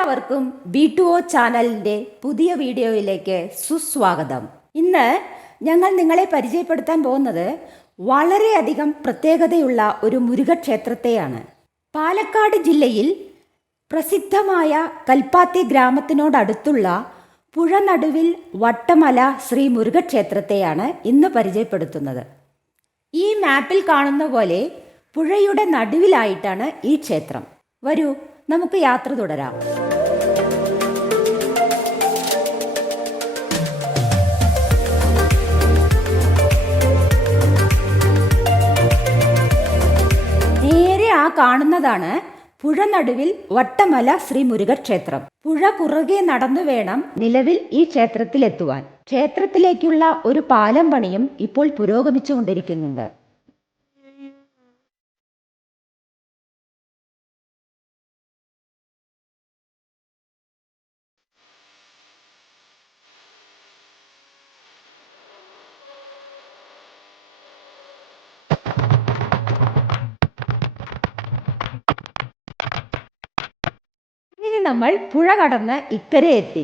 എല്ലാവർക്കും B2O ചാനലിൻ്റെ പുതിയ വീഡിയോയിലേക്ക് സുസ്വാഗതം. ഇന്ന് ഞങ്ങൾ നിങ്ങളെ പരിചയപ്പെടുത്താൻ പോകുന്നത് വളരെയധികം പ്രത്യേകതയുള്ള ഒരു മുരുകക്ഷേത്രത്തെയാണ്. പാലക്കാട് ജില്ലയിൽ പ്രസിദ്ധമായ കൽപ്പാത്തി ഗ്രാമത്തിനോടടുത്തുള്ള പുഴ നടുവിൽ വട്ടമല ശ്രീ മുരുകക്ഷേത്രത്തെയാണ് ഇന്ന് പരിചയപ്പെടുത്തുന്നത്. ഈ മാപ്പിൽ കാണുന്ന പോലെ പുഴയുടെ നടുവിലായിട്ടാണ് ഈ ക്ഷേത്രം. വരൂ, നമുക്ക് യാത്ര തുടരാം. നേരെ ആ കാണുന്നതാണ് പുഴ നടുവിൽ വട്ടമല ശ്രീ മുരുകക്ഷേത്രം. പുഴ കുറുകെ നടന്നു വേണം നിലവിൽ ഈ ക്ഷേത്രത്തിലെത്തുവാൻ. ക്ഷേത്രത്തിലേക്കുള്ള ഒരു പാലം പണിയും ഇപ്പോൾ പുരോഗമിച്ചുകൊണ്ടിരിക്കുന്നുണ്ട്. ഇനി നമ്മൾ പുഴ കടന്ന് ഇക്കരെ എത്തി.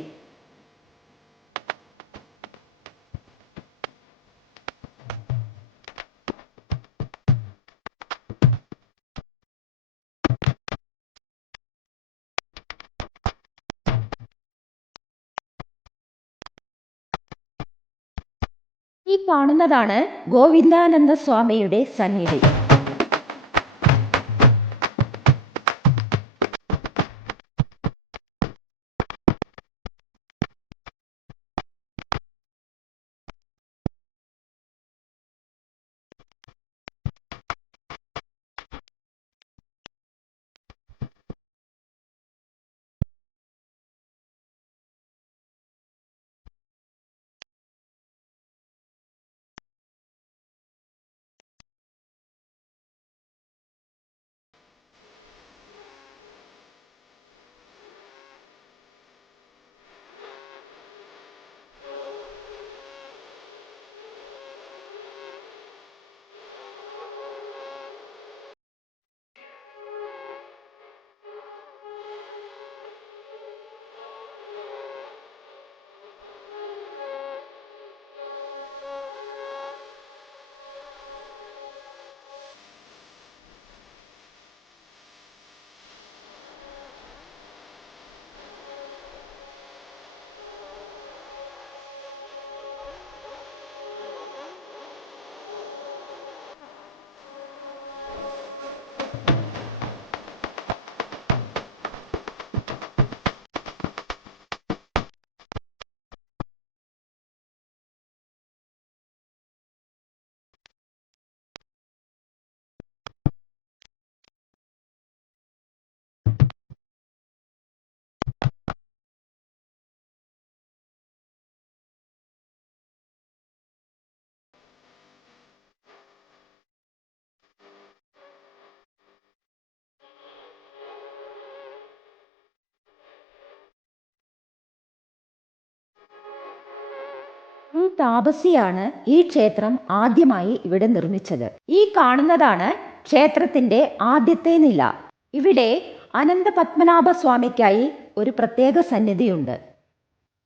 ഈ കാണുന്നതാണ് ഗോവിന്ദാനന്ദ സ്വാമിയുടെ സന്നിധി. താപസിയാണ് ഈ ക്ഷേത്രം ആദ്യമായി ഇവിടെ നിർമ്മിച്ചത്. ഈ കാണുന്നതാണ് ക്ഷേത്രത്തിന്റെ ആദ്യത്തെ നില. ഇവിടെ അനന്തപത്മനാഭ സ്വാമിക്കായി ഒരു പ്രത്യേക സന്നിധിയുണ്ട്.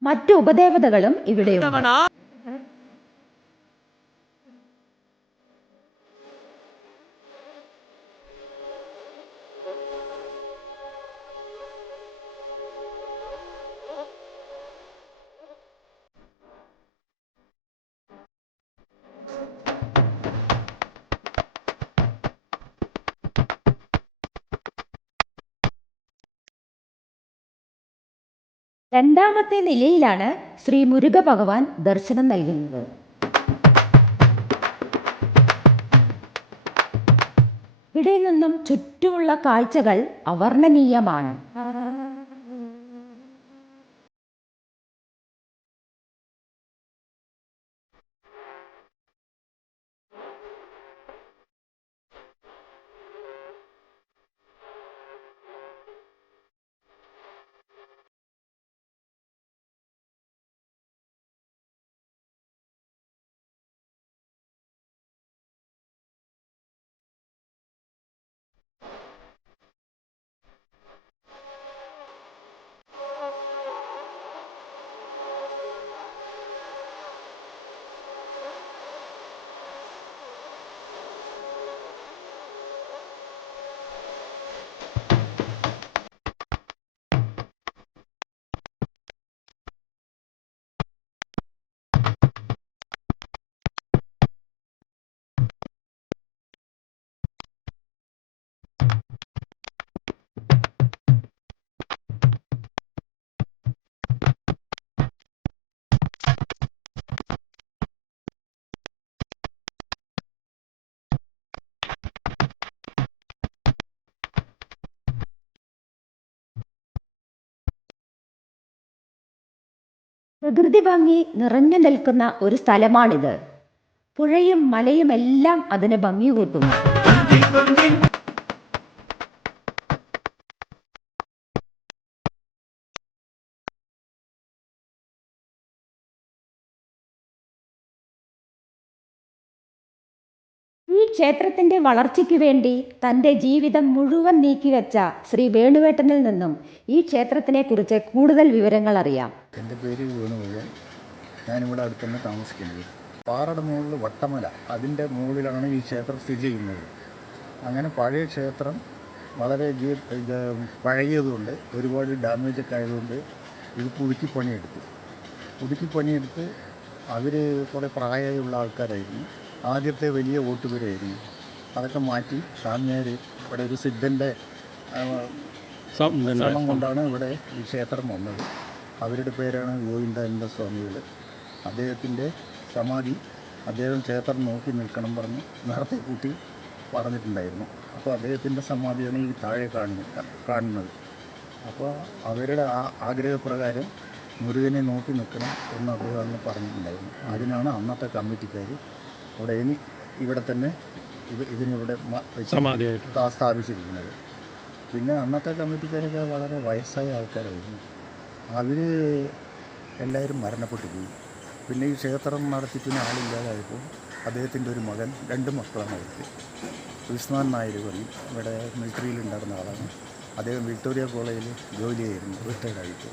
മറ്റു ഉപദേവതകളും ഇവിടെയുണ്ട്. രണ്ടാമത്തെ നിലയിലാണ് ശ്രീ മുരുക ഭഗവാൻ ദർശനം നൽകുന്നത്. ഇവിടെ നിന്നും ചുറ്റുമുള്ള കാഴ്ചകൾ അവർണ്ണനീയമാണ്. പ്രകൃതി ഭംഗി നിറഞ്ഞു നിൽക്കുന്ന ഒരു സ്ഥലമാണിത്. പുഴയും മലയും എല്ലാം അതിന് ഭംഗി കൂട്ടുന്നു. ഈ ക്ഷേത്രത്തിന്റെ വളർച്ചയ്ക്ക് വേണ്ടി തന്റെ ജീവിതം മുഴുവൻ നീക്കിവെച്ച ശ്രീ വേണുവേട്ടനിൽ നിന്നും ഈ ക്ഷേത്രത്തിനെ കുറിച്ച് കൂടുതൽ വിവരങ്ങൾ അറിയാം. എൻ്റെ പേര് വേണുവേട്ടൻ. ഞാനിവിടെ അടുത്ത് തന്നെ താമസിക്കുന്നത്. പാറയുടെ മുകളിൽ വട്ടമല, അതിൻ്റെ മുകളിലാണ് ഈ ക്ഷേത്രം സ്ഥിതി ചെയ്യുന്നത്. അങ്ങനെ പഴയ ക്ഷേത്രം വളരെ പഴകിയതുകൊണ്ട് ഒരുപാട് ഡാമേജൊക്കെ ആയതുകൊണ്ട് ഇത് പുതുക്കി പണിയെടുത്ത് അവർ കുറേ പ്രായമുള്ള ആൾക്കാരായിരുന്നു. ആദ്യത്തെ വലിയ ഓട്ടുപുരയായിരുന്നു. അതൊക്കെ മാറ്റി സ്വാമിയാർ ഇവിടെ ഒരു സിദ്ധൻ്റെ ശ്രമം കൊണ്ടാണ് ഇവിടെ ഈ ക്ഷേത്രം വന്നത്. അവരുടെ പേരാണ് ഗോവിന്ദാനന്ദ സ്വാമികൾ. അദ്ദേഹത്തിൻ്റെ സമാധി അദ്ദേഹം ക്ഷേത്രം നോക്കി നിൽക്കണം പറഞ്ഞ് നേരത്തെ കൂട്ടി പറഞ്ഞിട്ടുണ്ടായിരുന്നു. അപ്പോൾ അദ്ദേഹത്തിൻ്റെ സമാധിയാണ് ഈ താഴെ കാണുന്നത്. അപ്പോൾ അവരുടെ ആഗ്രഹപ്രകാരം മുരുകനെ നോക്കി നിൽക്കണം എന്ന് അദ്ദേഹം അന്ന് പറഞ്ഞിട്ടുണ്ടായിരുന്നു. അതിനാണ് അന്നത്തെ കമ്മിറ്റിക്കാർ ഇവിടെ തന്നെ ഇതിനിവിടെ സ്ഥാപിച്ചിരിക്കുന്നത്. പിന്നെ അന്നത്തെ കമ്മിറ്റിക്കാരൊക്കെ വളരെ വയസ്സായ ആൾക്കാരായിരുന്നു. അവർ എല്ലാവരും മരണപ്പെട്ടു പോയി. പിന്നെ ഈ ക്ഷേത്രം നടത്തി പിന്നെ ആളില്ലാതായപ്പോൾ അദ്ദേഹത്തിൻ്റെ ഒരു മകൻ, 2 മക്കളാണ് അവർക്ക്. ഉസ്മാൻ നായർ പറയും, ഇവിടെ മിലിറ്ററിയിലുണ്ടായിരുന്ന ആളാണ്. അദ്ദേഹം വിക്ടോറിയ കോളേജിൽ ജോലി ചെയ്യുന്നു, റിട്ടയർഡായിട്ട്.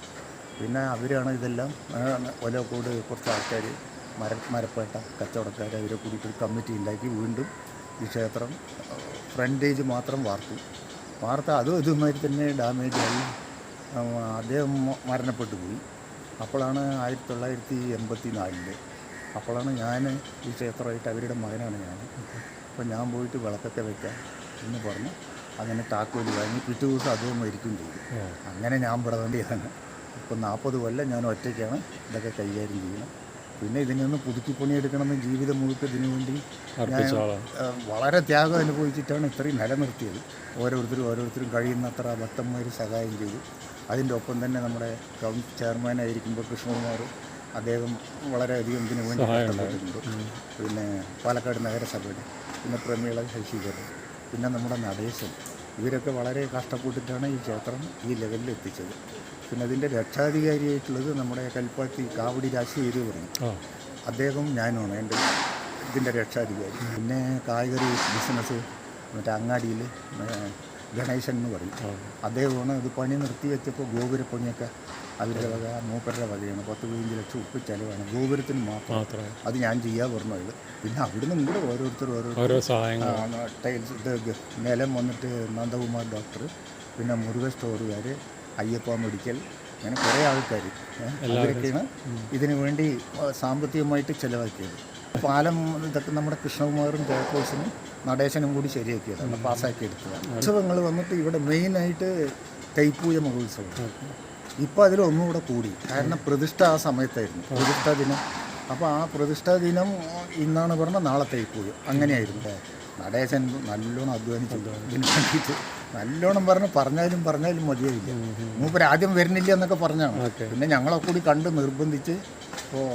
പിന്നെ അവരാണ് ഇതെല്ലാം ഒലക്കോട് കുറച്ച് ആൾക്കാർ മരപ്പേട്ട കച്ചവടക്കാർ അവരെ കൂടിയിട്ട് കമ്മിറ്റി ഉണ്ടാക്കി വീണ്ടും ഈ ക്ഷേത്രം ഫ്രണ്ടേജ് മാത്രം വാർത്ത അതും ഇതുമാതിരി തന്നെ ഡാമേജായി അദ്ദേഹം മരണപ്പെട്ടു പോയി. അപ്പോഴാണ് 1984 അപ്പോഴാണ് ഞാൻ ഈ ക്ഷേത്രമായിട്ട്, അവരുടെ മകനാണ് ഞാൻ. അപ്പോൾ ഞാൻ പോയിട്ട് വിളക്കൊക്കെ വെക്കാം എന്ന് പറഞ്ഞു. അങ്ങനെ താക്കോല് വാങ്ങി പിറ്റേ ദിവസം അദ്ദേഹം മരിക്കുകയും ചെയ്തു. അങ്ങനെ ഞാൻ ഇവിടെ വേണ്ടിയതാണ്. ഇപ്പോൾ 40 കൊല്ലം ഞാൻ ഒറ്റയ്ക്കാണ് ഇതൊക്കെ കൈകാര്യം ചെയ്യണം. പിന്നെ ഇതിൽ നിന്ന് പുതുക്കി പണിയെടുക്കണമെന്ന് ജീവിതം മുഴുവൻ ഇതിനു വേണ്ടി ഞാൻ വളരെ ത്യാഗം അനുഭവിച്ചിട്ടാണ് ഇത്രയും നിലനിർത്തിയത്. ഓരോരുത്തരും കഴിയുന്നത്ര ഭക്തന്മാർ സഹായം ചെയ്തു. അതിൻ്റെ ഒപ്പം തന്നെ നമ്മുടെ ചെയർമാനായിരിക്കുമ്പോൾ കൃഷ്ണകുമാർ, അദ്ദേഹം വളരെയധികം ഇതിനു വേണ്ടി കഷ്ടപ്പെട്ടിട്ടുണ്ട്. പിന്നെ പാലക്കാട് നഗരസഭയുടെ, പിന്നെ പ്രമീള ശശിധരൻ, പിന്നെ നമ്മുടെ നടേശൻ, ഇവരൊക്കെ വളരെ കഷ്ടപ്പെട്ടിട്ടാണ് ഈ ക്ഷേത്രം ഈ ലെവലിൽ എത്തിച്ചത്. പിന്നെ അതിൻ്റെ രക്ഷാധികാരിയായിട്ടുള്ളത് നമ്മുടെ കൽപ്പാത്തി കാവടി രാജശേഖരി പറയും, അദ്ദേഹം ഞാനുമാണ് ഇതിൻ്റെ രക്ഷാധികാരി. പിന്നെ കായികറി ബിസിനസ് മറ്റേ അങ്ങാടിയിൽ ഗണേശൻ എന്ന് പറയും, അദ്ദേഹമാണ് ഇത് പണി നിർത്തി വെച്ചപ്പോൾ ഗോപുരപ്പണിയൊക്കെ അവരുടെ വക, മൂപ്പരുടെ വകയാണ്. 10-15 ലക്ഷം ഉപ്പ് ചിലവാണ് ഗോപുരത്തിന് മാത്രം. അത് ഞാൻ ചെയ്യാൻ പറഞ്ഞത്. പിന്നെ അവിടുന്ന് ഇവിടെ ഓരോ ടൈൽസ് നിലം വന്നിട്ട് നന്ദകുമാർ ഡോക്ടർ, പിന്നെ മുരുക സ്റ്റോറുകാർ, അയ്യപ്പ മെഡിക്കൽ, അങ്ങനെ കുറേ ആൾക്കാർ അവരൊക്കെയാണ് ഇതിനു വേണ്ടി സാമ്പത്തികമായിട്ട് ചിലവാക്കിയത്. പാലം ഇതൊക്കെ നമ്മുടെ കൃഷ്ണകുമാറും ജയകോസിനും നടേശനും കൂടി ശരിയാക്കിയതാണ്, പാസ്സാക്കി എടുത്തതാണ്. ഉത്സവങ്ങൾ വന്നിട്ട് ഇവിടെ മെയിനായിട്ട് തൈപ്പൂയ മഹോത്സവം. ഇപ്പോൾ അതിലൊന്നുകൂടെ കൂടി, കാരണം പ്രതിഷ്ഠ ആ സമയത്തായിരുന്നു, പ്രതിഷ്ഠാ ദിനം. അപ്പോൾ ആ പ്രതിഷ്ഠാ ദിനം ഇന്നാണ് പറഞ്ഞാൽ നാളെ തൈപ്പൂയം, അങ്ങനെയായിരുന്നു. നടേശൻ നല്ലോണം അധ്വാനിച്ചു ഇതിന് വേണ്ടിയിട്ട്. നല്ലോണം പറഞ്ഞാലും മതിയായില്ല. മൂപ്പര് ആദ്യം വരുന്നില്ല എന്നൊക്കെ പറഞ്ഞാണ്. പിന്നെ ഞങ്ങളെ കൂടി കണ്ട് നിർബന്ധിച്ച് ഇപ്പോൾ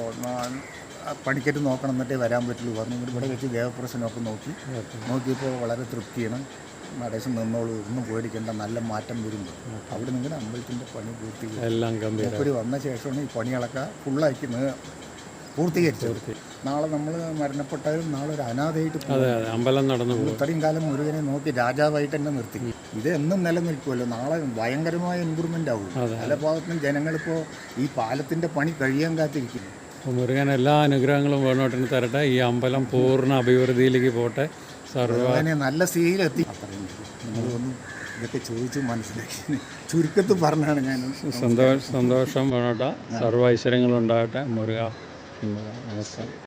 പണിക്കറ്റ് നോക്കണം എന്നിട്ടേ വരാൻ പറ്റുള്ളൂ പറഞ്ഞു. ഇവിടെ വെച്ച് ദേവപ്രശ്നമൊക്കെ നോക്കിയപ്പോൾ വളരെ തൃപ്തിയാണ്. നടേശൻ നിന്നോളൂ, ഒന്നും പേടിക്കേണ്ട, നല്ല മാറ്റം വരുമ്പോൾ അവിടെ നിങ്ങളുടെ അമ്പലത്തിൻ്റെ പണി പൂർത്തീകരിച്ചു വന്ന ശേഷമാണ് ഈ പണികളൊക്കെ ഫുള്ളാക്കി പൂർത്തീകരിച്ചത്. നാളെ നമ്മൾ മരണപ്പെട്ടാലും നാളെ ഒരു അനാഥയായിട്ട് അമ്പലം നടന്നു പോകും. ഇത്രയും കാലം മുരുകനെ നോക്കി രാജാവായിട്ട് തന്നെ നിർത്തി. ഇത് എന്നും നിലനിൽക്കുമല്ലോ. നാളെ ഭയങ്കരമായ ഇമ്പ്രൂവ്മെൻ്റ് ആവും. പല ഭാഗത്തും ജനങ്ങളിപ്പോൾ ഈ പാലത്തിൻ്റെ പണി കഴിയാൻ കാത്തിരിക്കുന്നു. മുരുകൻ എല്ലാ അനുഗ്രഹങ്ങളും വേണോട്ടിന് തരട്ടെ. ഈ അമ്പലം പൂർണ്ണ അഭിവൃദ്ധിയിലേക്ക് പോട്ടെ. സർവ്വനെ നല്ല സ്ഥിതിയിലെത്തി. നിങ്ങളൊന്നും ഇതൊക്കെ ചോദിച്ച് മനസ്സിലാക്കി ചുരുക്കത്തിൽ പറഞ്ഞാണ് ഞാൻ. സന്തോഷം വേണോട്ടെ. സർവ്വ ഐശ്വര്യങ്ങളും ഉണ്ടാകട്ടെ. മുരുക നമസ്കാരം.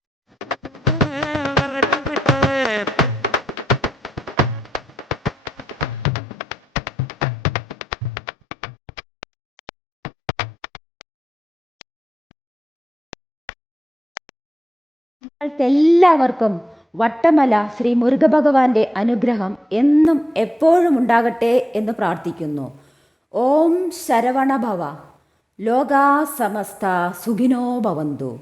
എല്ലാവർക്കും വട്ടമല ശ്രീ മുരുകഭഗവാന്റെ അനുഗ്രഹം എന്നും എപ്പോഴും ഉണ്ടാകട്ടെ എന്ന് പ്രാർത്ഥിക്കുന്നു. ഓം ശരവണഭവ. ലോകാ സമസ്ത സുഖിനോ ഭവന്തു.